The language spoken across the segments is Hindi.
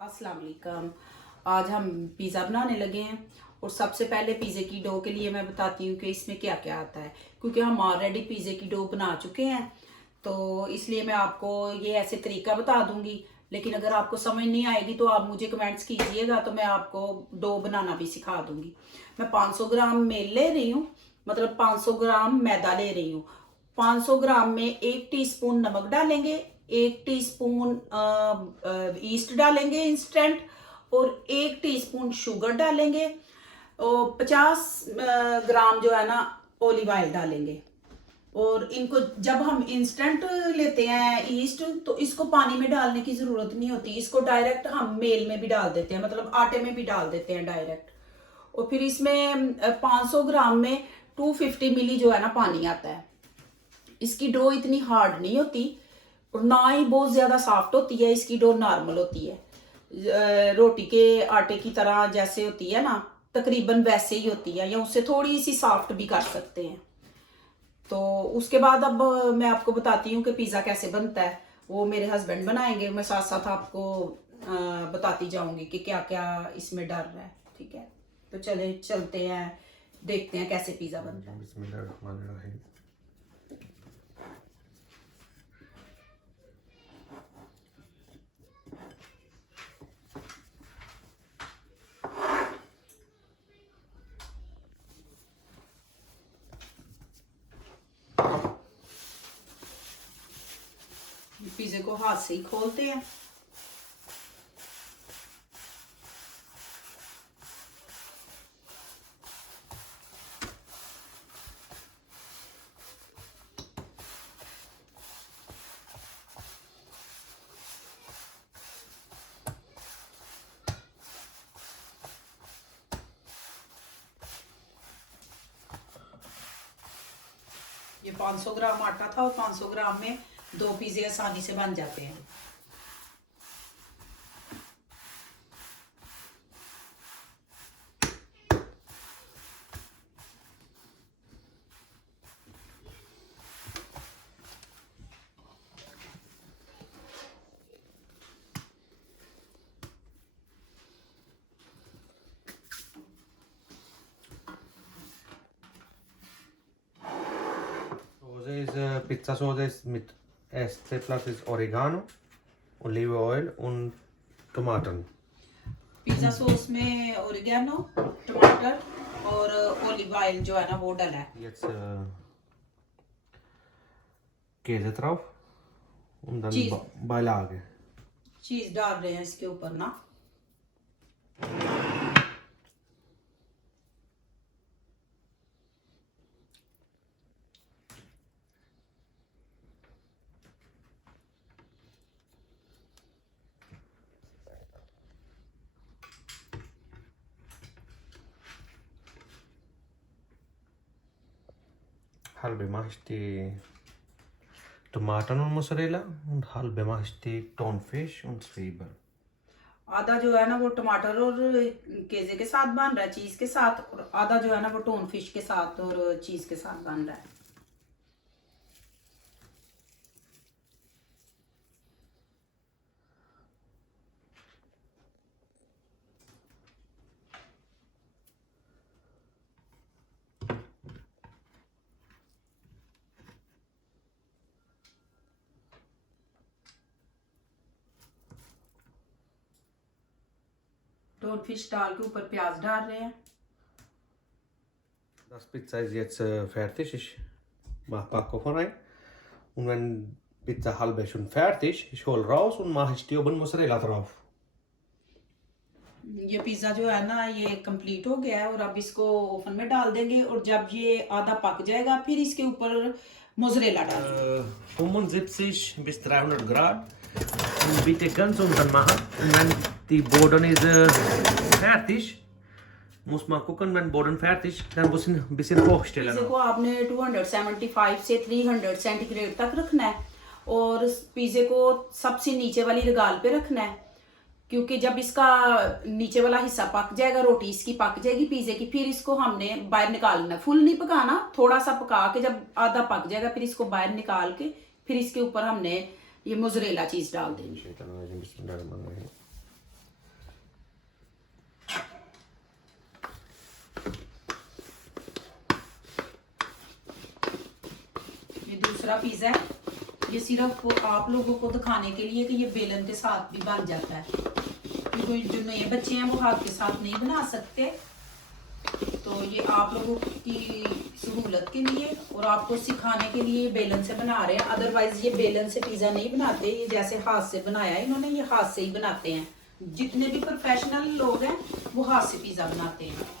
अस्सलाम वालेकुम। आज हम पिज़्ज़ा बनाने लगे हैं और सबसे पहले पिज़्ज़े की डो के लिए मैं बताती हूँ कि इसमें क्या क्या आता है, क्योंकि हम ऑलरेडी पिज़्ज़े की डो बना चुके हैं। तो इसलिए मैं आपको ये ऐसे तरीका बता दूंगी, लेकिन अगर आपको समझ नहीं आएगी तो आप मुझे कमेंट्स कीजिएगा, तो मैं आपको डो बनाना भी सिखा दूंगी। मैं 500 ग्राम मेल ले रही हूँ, मतलब 500 ग्राम मैदा ले रही हूँ। 500 ग्राम में 1 टीस्पून नमक डालेंगे, 1 टीस्पून ईस्ट डालेंगे इंस्टेंट, और 1 टीस्पून शुगर डालेंगे, और 50 ग्राम जो है ना ऑलिव ऑयल डालेंगे। और इनको जब हम इंस्टेंट लेते हैं ईस्ट, तो इसको पानी में डालने की जरूरत नहीं होती, इसको डायरेक्ट हम मेल में भी डाल देते हैं, मतलब आटे में भी डाल देते हैं डायरेक्ट। और फिर इसमें 500 ग्राम में 250 मिली जो है ना पानी आता है। इसकी डो इतनी हार्ड नहीं होती और ना ही बहुत ज्यादा सॉफ्ट होती है, इसकी डो नॉर्मल होती है, रोटी के आटे की तरह जैसे होती है ना, तकरीबन वैसे ही होती है, या उससे थोड़ी सी सॉफ्ट भी कर सकते हैं। तो उसके बाद अब मैं आपको बताती हूँ कि पिज़्ज़ा कैसे बनता है। वो मेरे हस्बैंड बनाएंगे, मैं साथ साथ आपको बताती जाऊंगी कि क्या क्या इसमें डर रहा है। ठीक है, तो चले चलते हैं, देखते हैं कैसे पिज़्ज़ा बनता है। बिस्मिल्लाहिर्रहमानिर्रहीम। पिज़्ज़े को हाथ से ही खोलते हैं। ये 500 ग्राम आटा था और 500 ग्राम में 2 पिज़्ज़े आसानी से बन जाते हैं। Soße ist Pizzasoße ist mit erste Platz ist Oregano, Olivenöl und Tomaten. Pizza sauce में ओरिगेनो, टमाटर और ऑलिव ऑयल जो है ना वो डाला है। Jetzt Käse drauf und dann चीज Beilage. चीज डाल रहे हैं इसके ऊपर ना। Halbe mache ich die Tomaten und Mozzarella und halbe mache ich die Thunfisch und Zwiebeln. आधा जो है ना वो टमाटर और केजे के साथ बन रहा है, चीज के साथ, और आधा जो है ना वो टोन फिश के साथ और चीज के साथ बन रहा है। टोन फिश डाल के ऊपर प्याज डाल रहे हैं। Das Pizza ist jetzt fertig. Ich mache Backofen rein. Und wenn Pizza halbe schon fertig, ich hole raus und mache ich die oben Mozzarella drauf. ये पिज्जा जो है ना ये कंप्लीट हो गया है, और अब इसको ओवन में डाल देंगे, और जब ये आधा पक जाएगा फिर इसके ऊपर मोज़रेला डालेंगे। 75 bis 300 Grad. Und bitte ganz unten machen. Und wenn die Boden ist fertig, muss man gucken, wenn Boden fertig, dann muss ich ein bisschen hochstellen. पिज़्ज़े को आपने 275 से 300 सेंटीग्रेड तक रखना है, और पिज़्ज़े को सबसे नीचे वाली रगाल पे रखना है, क्योंकि जब इसका नीचे वाला हिस्सा पक जाएगा, रोटी इसकी पक जाएगी पिज़्ज़े की, फिर इसको हमने बाहर निकालना है। फुल नहीं पकाना, थोड़ा सा पका के जब आधा पक जाएगा फिर इसको बाहर निकाल के फिर इसके ऊपर हमने ये मोज़रेला चीज डाल देंगे। दूसरा पिज़्ज़ा है, ये सिर्फ आप लोगों को दिखाने के लिए कि ये बेलन के साथ भी बन जाता है, क्योंकि जो नए बच्चे हैं वो हाथ के साथ नहीं बना सकते, तो ये आप लोगों की सहूलत के लिए और आपको सिखाने के लिए बेलन से बना रहे हैं। अदरवाइज ये बेलन से पिज़्ज़ा नहीं बनाते, ये जैसे हाथ से बनाया है इन्होंने, ये हाथ से ही बनाते हैं। जितने भी प्रोफेशनल लोग हैं वो हाथ से पिज़्ज़ा बनाते हैं।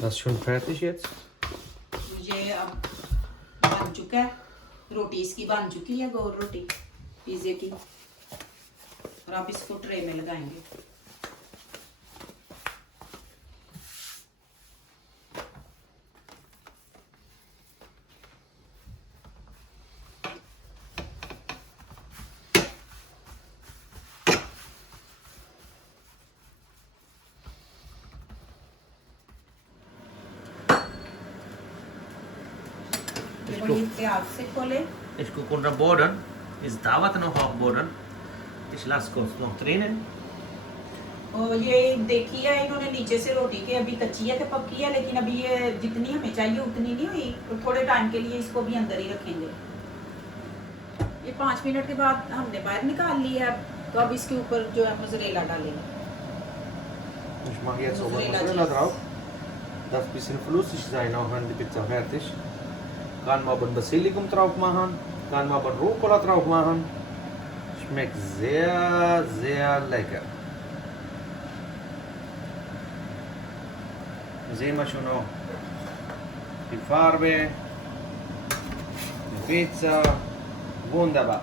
Das ist schon fertig jetzt. ये अब बन चुका है, रोटी इसकी बन चुकी है, गोल रोटी पिज़्ज़े की। और आप इसको ट्रे में लगाएंगे। प्याज से खोले। Ich gucke unter den Boden. Es dauert noch auf den Boden. Ich lasse kurz noch drinnen. और ये देखी है इन्होंने नीचे से रोटी के, अभी कच्ची है कि पक्की है, लेकिन अभी ये जितनी हमें चाहिए उतनी नहीं हुई, तो थोड़े टाइम के लिए इसको भी अंदर ही रखेंगे। ये 5 मिनट के बाद हमने बाहर निकाल लिया है, तो अब इसके ऊपर जो है मोज़रेला डालेंगे। Ich mache jetzt oben Mozzarella Mozzarella cheese. drauf. Darf ein bisschen flüssig sein, auch wenn die Pizza fertig ist. Kann man aber Basilikum drauf machen, kann man aber Rucola drauf machen. Schmeckt sehr, sehr lecker. Sehen wir schon noch die Farbe, die Pizza, wunderbar.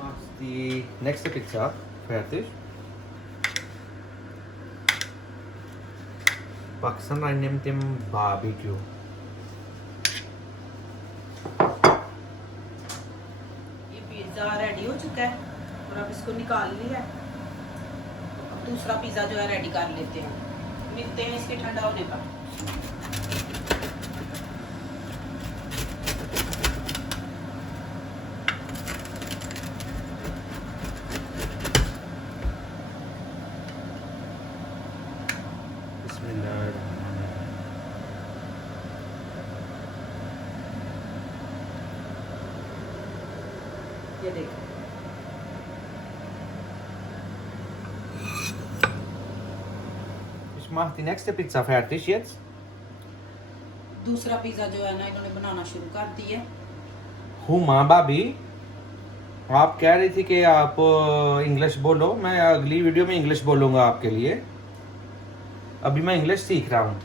Machst die nächste Pizza fertig. Packst rein mit dem Barbecue. ये पिज़्ज़ा रेडी हो चुका है और अब इसको निकाल लिया है। अब दूसरा पिज़्ज़ा जो है रेडी कर लेते हैं, मिलते हैं इसके ठंडा होने पर। ये देखो Ich mache die nächste Pizza fertig jetzt. दूसरा पिज़्ज़ा जो है ना इन्होंने बनाना शुरू कर दिया। हुमा भाभी, आप कह रही थी कि आप इंग्लिश बोलो, मैं अगली वीडियो में इंग्लिश बोलूँगा आपके लिए। अभी मैं इंग्लिश सीख रहा हूँ।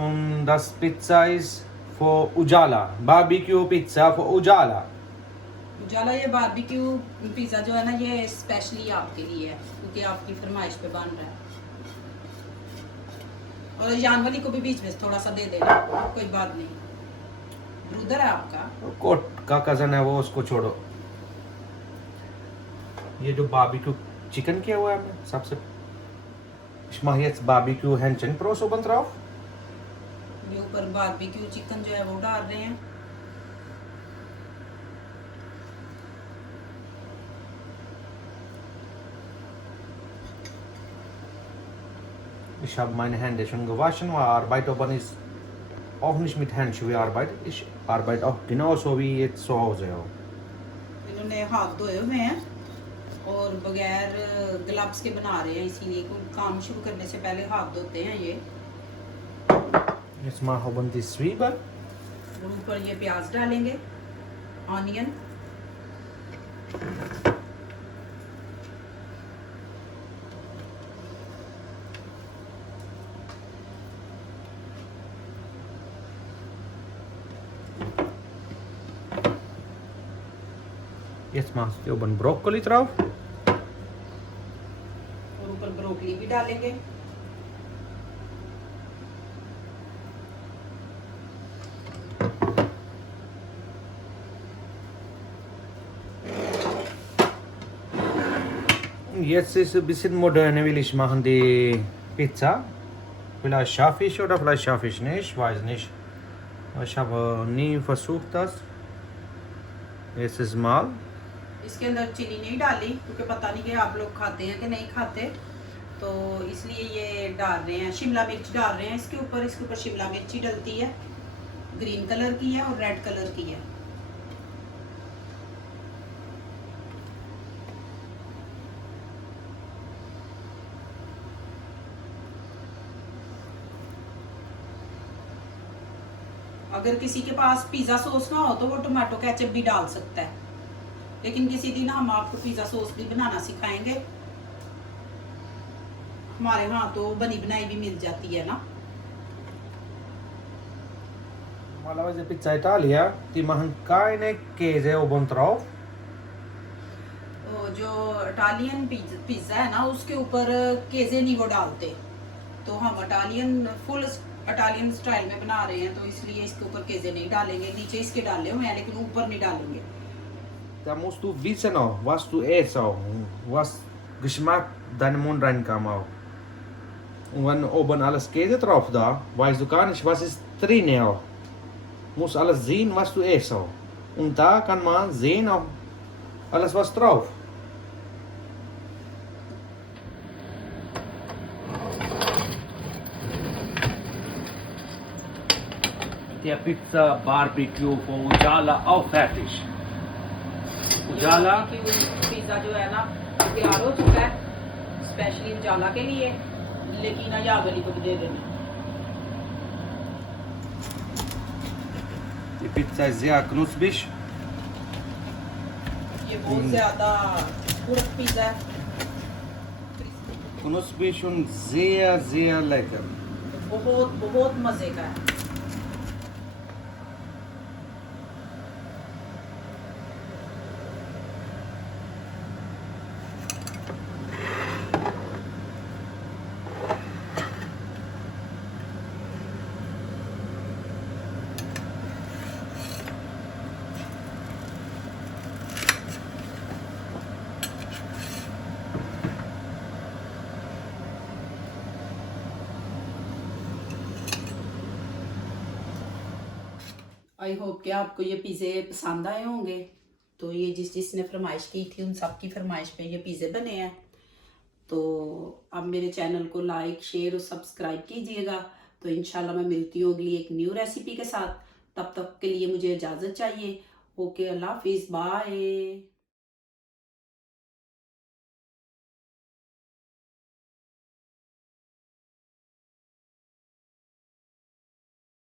Und das Pizza ist für Ujala. Barbecue Pizza für Ujala. उजाला ये बारबेक्यू पिज़्ज़ा जो है ना ये स्पेशली आपके लिए है, क्योंकि आपकी फरमाइश पे बन रहा है। और जानवली को भी बीच में थोड़ा सा दे देना, कोई बात नहीं, ब्रदर है आपका। कोट का कज़न है वो, उसको छोड़ो। ये जो बारबेक्यू चिकन किया हुआ है हमने सबसे, ich mache jetzt Barbecue Hähnchenbrust oben drauf. ये ऊपर बारबेक्यू चिकन जो है वो डाल रहे हैं। Ich habe meine Hände schon gewaschen, weil Arbeit oben ist auch nicht mit Handschuhe Arbeit. Ich arbeite auch genauso wie jetzt zu Hause auch. इन्होंने हाथ धोए हुए हैं और बगैर ग्लव्स के बना रहे हैं, इसीलिए कोई काम शुरू करने से पहले हाथ धोते हैं ये। Jetzt mache ich oben die Zwiebel. और ऊपर ये प्याज डालेंगे, onion. Jetzt machst du oben Brokkoli drauf. और ऊपर ब्रोकली भी डालेंगे। Und jetzt ist ein bisschen moderne, will ich machen die Pizza. Vielleicht schaffe ich oder vielleicht schaffe ich nicht, weiß nicht. Ich habe nie versucht das. Erstes Mal. इसके अंदर चीनी नहीं डाली क्योंकि पता नहीं कि आप लोग खाते हैं कि नहीं खाते, तो इसलिए ये डाल रहे हैं। शिमला मिर्च डाल रहे हैं इसके ऊपर शिमला मिर्ची डलती है, ग्रीन कलर की है और रेड कलर की है। अगर किसी के पास पिज़्ज़ा सॉस ना हो तो वो टोमेटो केचप भी डाल सकता है, लेकिन किसी दिन हम आपको पिज़्ज़ा सॉस भी बनाना सिखाएंगे। हमारे यहाँ तो बनी बनाई भी मिल जाती है ना। Normalerweise Pizza Italia, die machen keine Käse oben drauf. जो इटालियन पिज़्ज़ा है ना उसके ऊपर केज़े नहीं वो डालते, तो हम फुल इटालियन स्टाइल में बना रहे हैं, तो इसलिए इसके ऊपर केज़े नहीं डालेंगे। नीचे इसके डाले हुए हैं लेकिन ऊपर नहीं डालेंगे। Da musst du wissen auch, was du isst auch, was Geschmack deinen Mund reinkam auch. Und wenn oben alles Käse drauf da, weißt du gar nicht, was ist drin auch. Muss alles sehen, was du isst auch. Und da kann man sehen auch alles was drauf. Der Pizza Barbecue von Ujala auch fertig. Ujala pizza जो है ना तैयार हो चुका है स्पेशली उजाला के लिए, लेकिन या गली को भी दे देना। Die Pizza ist sehr knusprig. ये बहुत ज्यादा कुरक पिज़्ज़ा है, Knusprig und sehr, sehr lecker. बहुत बहुत मजे का है। आई होप कि आपको ये पिज़्ज़े पसंद आए होंगे। तो ये जिसने फरमाइश की थी उन सब की फरमाइश पे ये पिज़्ज़े बने हैं। तो अब मेरे चैनल को लाइक शेयर और सब्सक्राइब कीजिएगा। तो इंशाल्लाह मैं मिलती हूँ अगली एक न्यू रेसिपी के साथ। तब तक के लिए मुझे इजाज़त चाहिए। ओके, अल्लाह हाफिज़, बाय।